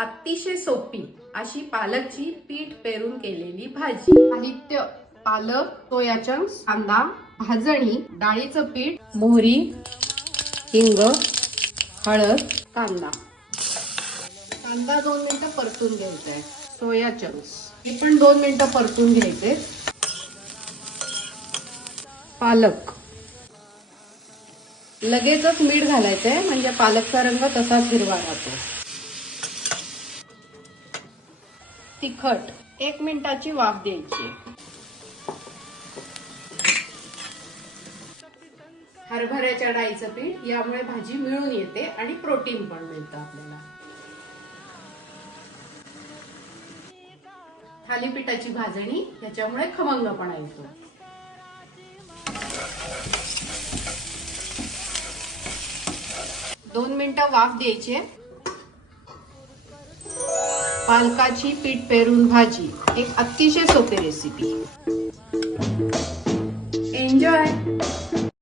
अतिशय सोपी अशी पालकची पीठ पेरून केलेली भाजी. साहित्य पालक सोया चंक्स कांदा भाजणी डाळीचं पीठ मोहरी हिंग हळद कांदा. कांदा दोन मिनिटं परतून घ्यायचा आहे सोया चंक्स हे पण दोन मिनिटं परतून घ्यायचे पालक. लगेचच मीठ घालायचंय म्हणजे पालकचा रंग तसाच हिरवा राहतो. तिखट. एक मिनिटाची वाफ द्यायची. हरभऱ्याच्या डाळीचं पीठ यामुळे भाजी मिळून येते आणि प्रोटीन पण मिळतं आपल्याला. थालीपीठाची भाजणी याच्यामुळे खमंगपणा येतो. दोन मिनिटं वाफ द्यायची पालकाची पीठ पेरून भाजी. एक अतिशय सोपी रेसिपी एन्जॉय